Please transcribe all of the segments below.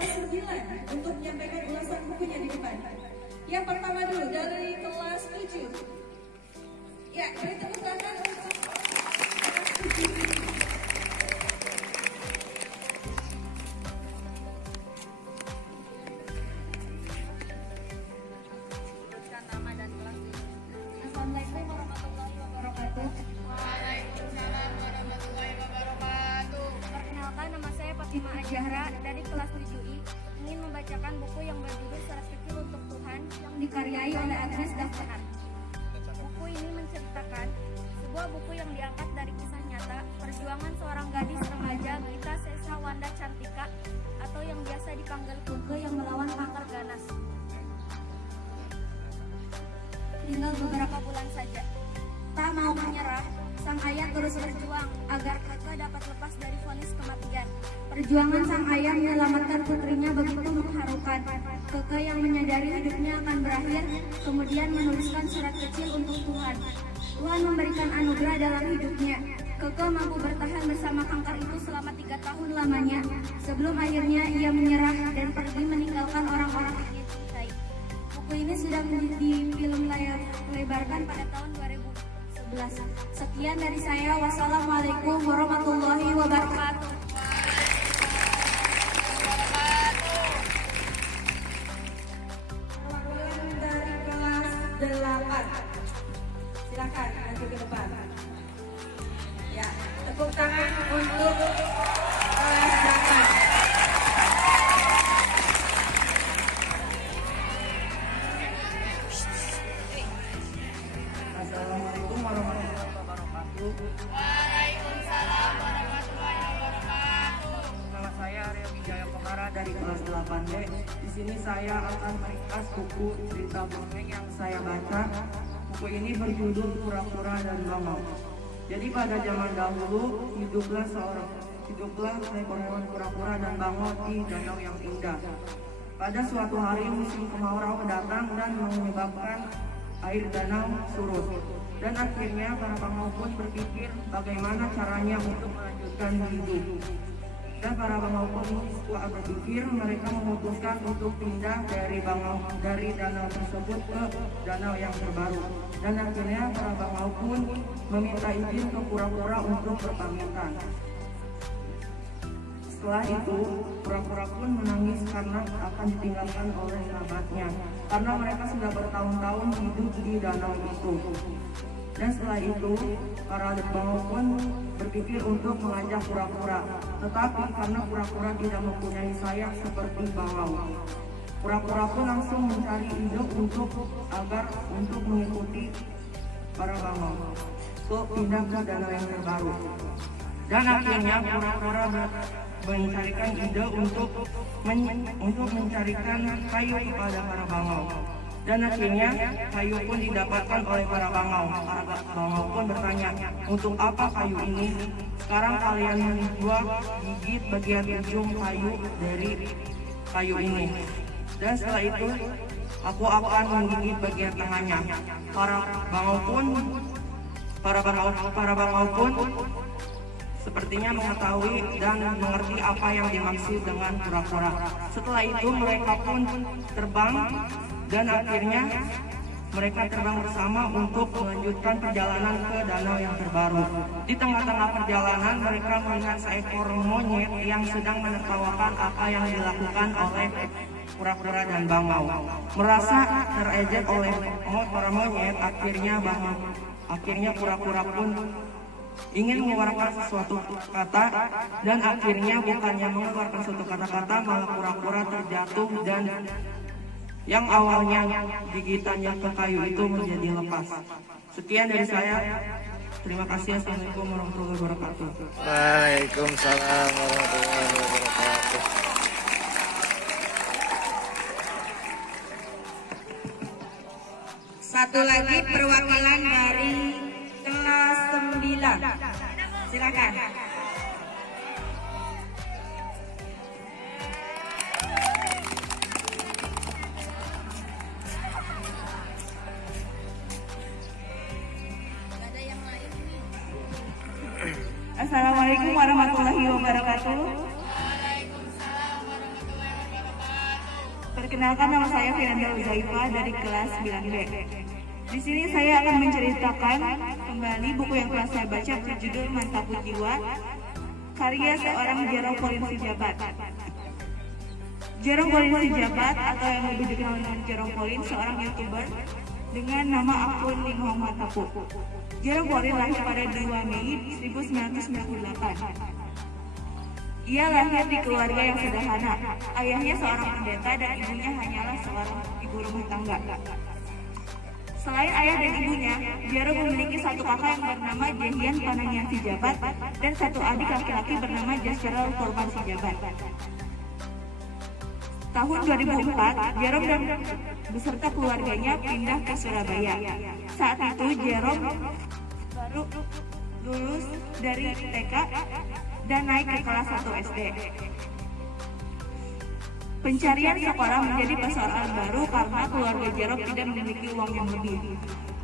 kelas 9 untuk menyampaikan ulasan bukunya di depan. Yang pertama dulu dari kelas 7. Ya, beri tepuk tangan untuk kelas 7. Assalamualaikum warahmatullahi wabarakatuh. Waalaikumsalam warahmatullahi wabarakatuh. Perkenalkan, nama saya Fatimah Ajahra dari kelas 7I. Ingin membacakan buku yang berjudul Surat Kecil untuk Tuhan yang dikaryai oleh Agnes Daftahan. Buku ini menceritakan sebuah buku yang diangkat dari kisah nyata perjuangan seorang gadis remaja Gita Sesa Wanda Cantika atau yang biasa dipanggil Keke yang melawan kanker ganas. Tinggal beberapa bulan saja. Tak mau menyerah, sang ayah terus berjuang agar Keke dapat lepas dari vonis kematian. Perjuangan sang ayah menyelamatkan putrinya begitu mengharukan. Keke yang menyadari hidupnya akan berakhir, kemudian menuliskan surat kecil untuk Tuhan. Tuhan memberikan anugerah dalam hidupnya. Keke mampu bertahan bersama kanker itu selama 3 tahun lamanya, sebelum akhirnya ia menyerah dan pergi meninggalkan orang-orang yang ia cintai. Buku ini sudah difilm layar lebarkan pada tahun 2011. Sekian dari saya. Wassalamualaikum warahmatullahi wabarakatuh. Perwakilan dari kelas 8. Silakan maju ke depan. Ya, tepuk tangan untuk kelas 8. Assalamualaikum warahmatullahi wabarakatuh. Waalaikumsalam warahmatullahi wabarakatuh. Nama saya Arya Wijaya Pekara dari kelas 8D. Di sini saya akan meringkas buku cerita dongeng yang saya baca. Buku ini berjudul Kura-kura dan Bangau. Jadi pada zaman dahulu hiduplah seekor hewan kura-kura dan bangau di danau yang indah. Pada suatu hari musim kemarau datang dan menyebabkan air danau surut. Dan akhirnya para bangau pun berpikir bagaimana caranya untuk melanjutkan hidup. Dan para bangau pun setelah berpikir, mereka memutuskan untuk pindah dari danau tersebut ke danau yang terbaru. Dan akhirnya para bangau pun meminta izin ke kura-kura untuk berpamitan. Setelah itu, kura-kura pun menangis karena akan ditinggalkan oleh sahabatnya, karena mereka sudah bertahun-tahun hidup di danau itu. Dan setelah itu, para bangau pun berpikir untuk mengajak kura-kura, tetapi karena kura-kura tidak mempunyai sayap seperti bangau, kura-kura pun langsung mencari ide untuk mengikuti para bangau ke pindah ke danau yang terbaru. Dan akhirnya kura-kura mencarikan ide untuk mencarikan kayu kepada para bangau. Dan akhirnya kayu pun didapatkan oleh para bangau. Para bangau pun bertanya, untuk apa kayu ini? Sekarang kalian berdua gigit bagian ujung kayu dari kayu ini. Dan setelah itu aku akan menggigit bagian tengahnya. Para bangau pun sepertinya mengetahui dan mengerti apa yang dimaksud dengan kura-kura. Setelah itu mereka pun terbang dan akhirnya mereka terbang bersama untuk melanjutkan perjalanan ke danau yang terbaru. Di tengah-tengah perjalanan mereka melihat seekor monyet yang sedang menertawakan apa yang dilakukan oleh kura-kura dan bangau. Merasa terejek oleh para monyet, akhirnya kura-kura pun ingin mengeluarkan sesuatu kata, dan akhirnya bukannya mengeluarkan suatu kata-kata, malah kura-kura terjatuh dan yang awalnya gigitannya ke kayu itu menjadi lepas. Sekian dari saya. Terima kasih. Assalamualaikum warahmatullahi wabarakatuh. Waalaikumsalam warahmatullahi wabarakatuh. Satu lagi perwakilan dari kelas 9. Silakan. Assalamualaikum warahmatullahi wabarakatuh. Waalaikumsalam warahmatullahi wabarakatuh. Perkenalkan, nama saya Firanda Uzaifa dari kelas 9B. Di sini saya akan menceritakan kembali buku yang telah saya baca berjudul Mantapku Jiwa, karya seorang Jerome Pauline Sijabat. Jerome Pauline Sijabat atau yang lebih dikenal dengan Jerome Pauline, seorang YouTuber dengan nama akun Linghong Matapu. Jerome Pauline lahir pada 2 Mei 1998. Ia lahir di keluarga yang sederhana. Ayahnya seorang pendeta dan ibunya hanyalah seorang ibu rumah tangga. Selain ayah dan ibunya, Jerome memiliki satu kakak yang bernama Jehian Pananian Sijabat dan satu adik laki-laki bernama Jasral Korban Sijabat. Tahun 2004, Jerome dan beserta keluarganya pindah ke Surabaya. Saat itu Jerome baru lulus dari TK dan naik ke kelas 1 SD. Pencarian sekolah menjadi persoalan baru karena keluarga Jerome tidak memiliki uang yang lebih.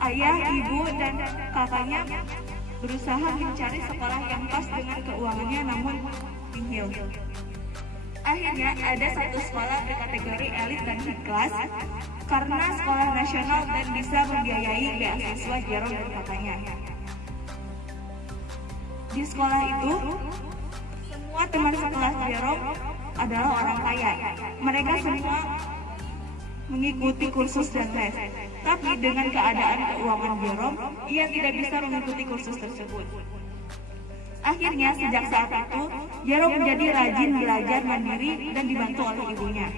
Ayah, ibu, dan kakaknya berusaha mencari sekolah yang pas dengan keuangannya, namun nihil. Akhirnya ada satu sekolah berkategori elit dan high class karena sekolah nasional dan bisa membiayai beasiswa Jerome dan kakaknya. Di sekolah itu, semua teman sekelas Jerome adalah orang kaya. Mereka semua mengikuti kursus dan les. Tapi dengan keadaan keuangan Jerome, ia tidak bisa mengikuti kursus tersebut. Akhirnya sejak saat itu, Jerome menjadi rajin belajar mandiri dan dibantu oleh ibunya.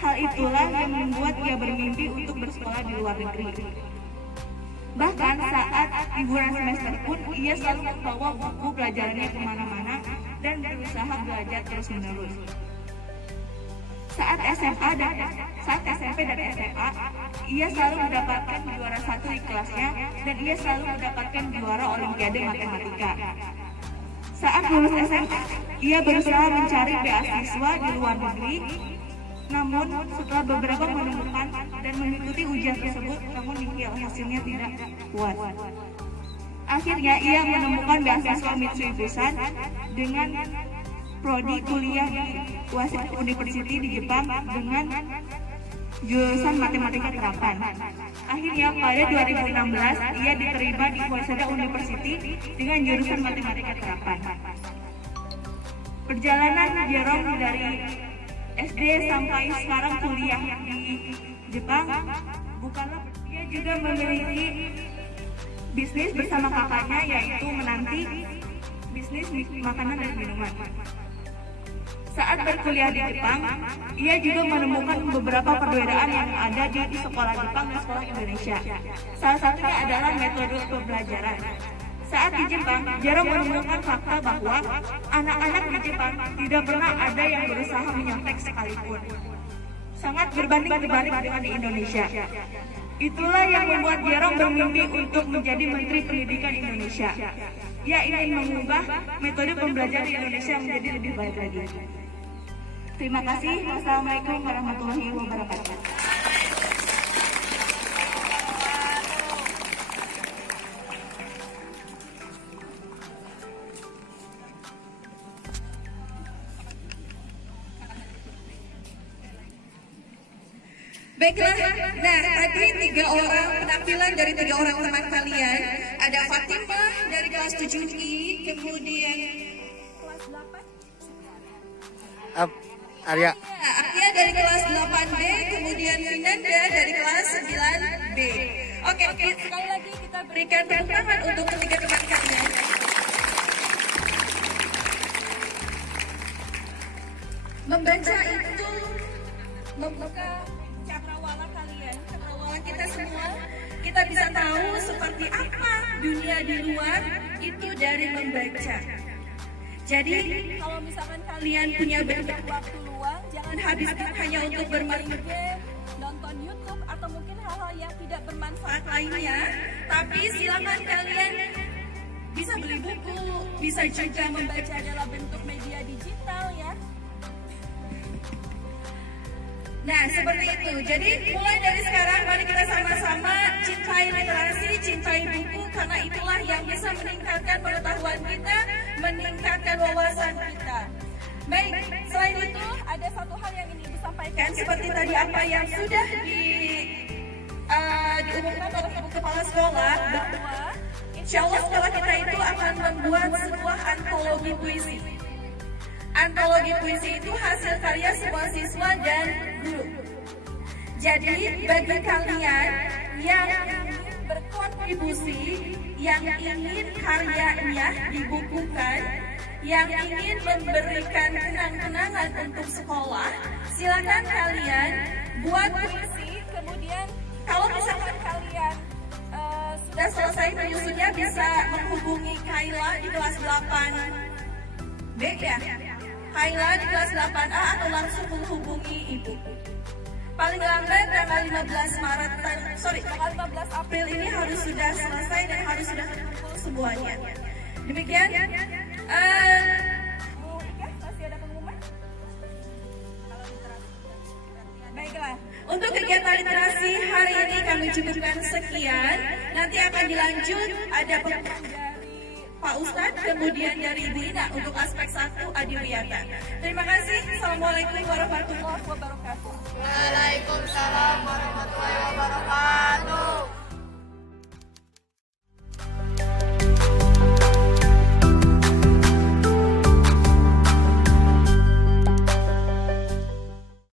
Hal itulah yang membuat ia bermimpi untuk bersekolah di luar negeri. Bahkan saat liburan semester pun, ia selalu membawa buku pelajarannya kemana-mana dan berusaha belajar terus-menerus. Saat SMP dan SMA, ia selalu mendapatkan juara 1 di kelasnya dan ia selalu mendapatkan juara Olimpiade Matematika. Saat lulus SMA, ia berusaha mencari beasiswa di luar negeri, namun setelah beberapa menemukan dan mengikuti ujian tersebut, namun nihil, hasilnya tidak puas. Akhirnya ia menemukan beasiswa Mitsui Busan dengan prodi kuliah di Waseda University di Jepang dengan jurusan matematika terapan. Akhirnya pada 2016 ia diterima di Waseda University dengan jurusan matematika terapan. Perjalanan Jerome dari SD sampai sekarang kuliah di Jepang bukanlah, dia juga memiliki bisnis bersama kakaknya, yaitu menanti bisnis makanan dan minuman. Saat berkuliah di Jepang, ia juga menemukan beberapa perbedaan yang ada di sekolah Jepang dan sekolah Indonesia. Salah satunya adalah metode pembelajaran. Saat di Jepang, Jerome menemukan fakta bahwa anak-anak di Jepang tidak pernah ada yang berusaha menyontek sekalipun. Sangat berbanding terbalik dengan di Indonesia. Itulah yang membuat Jerome bermimpi untuk menjadi Menteri Pendidikan Indonesia. Ia ingin mengubah metode pembelajaran di Indonesia menjadi lebih baik lagi. Terima kasih. Wassalamualaikum warahmatullahi wabarakatuh. Baiklah, nah tadi 3 orang penampilan dari 3 orang teman kalian. Ada Fatimah dari kelas 7I, kemudian kelas 8 Arya. Arya dari kelas 8B, kemudian Finanda dari kelas 9B. Oke, sekali lagi kita berikan tepuk tangan untuk ketiga teman kalian. Membaca itu membuka cakrawala kalian, cakrawala kita semua. Kita bisa tahu seperti apa dunia di luar itu dari membaca. Jadi kalau misalkan kalian punya banyak waktu luang, jangan habiskan hanya untuk bermain game, nonton YouTube, atau mungkin hal-hal yang tidak bermanfaat lainnya. Tapi silakan kalian bisa beli buku, bisa juga membaca dalam bentuk media digital ya. Nah, seperti itu. Jadi mulai dari sekarang mari kita sama-sama cintai literasi, cintai buku, karena itulah yang bisa meningkatkan pengetahuan kita, meningkatkan wawasan kita. Baik, selain itu ada satu hal yang ingin disampaikan. Dan seperti tadi apa yang sudah diumumkan oleh Ibu Kepala Sekolah, bahwa insya Allah sekolah kita itu akan membuat sebuah antologi puisi. Antologi puisi itu hasil karya semua siswa dan guru. Jadi bagi kalian yang ingin berkontribusi, yang ingin karyanya dibukukan, yang ingin memberikan kenang-kenangan untuk sekolah, silakan kalian buat puisi. Kemudian kalau misalkan kalian sudah selesai menyusunnya, bisa menghubungi Kaila di kelas 8B ya, Kaila di kelas 8A, atau langsung menghubungi ibu. Paling lambat tanggal 15 April ini harus sudah selesai dan harus sudah terkumpul semuanya. Demikian. Bu Ika, masih ada pengumuman? Baiklah, untuk kegiatan literasi hari ini kami cukupkan sekian. Nanti akan dilanjut, ada pengumuman dari Pak Ustadz, kemudian dari Ibu Ina untuk aspek 1 Adiwiyata. Terima kasih. Assalamualaikum warahmatullahi wabarakatuh. Waalaikumsalam warahmatullahi wabarakatuh.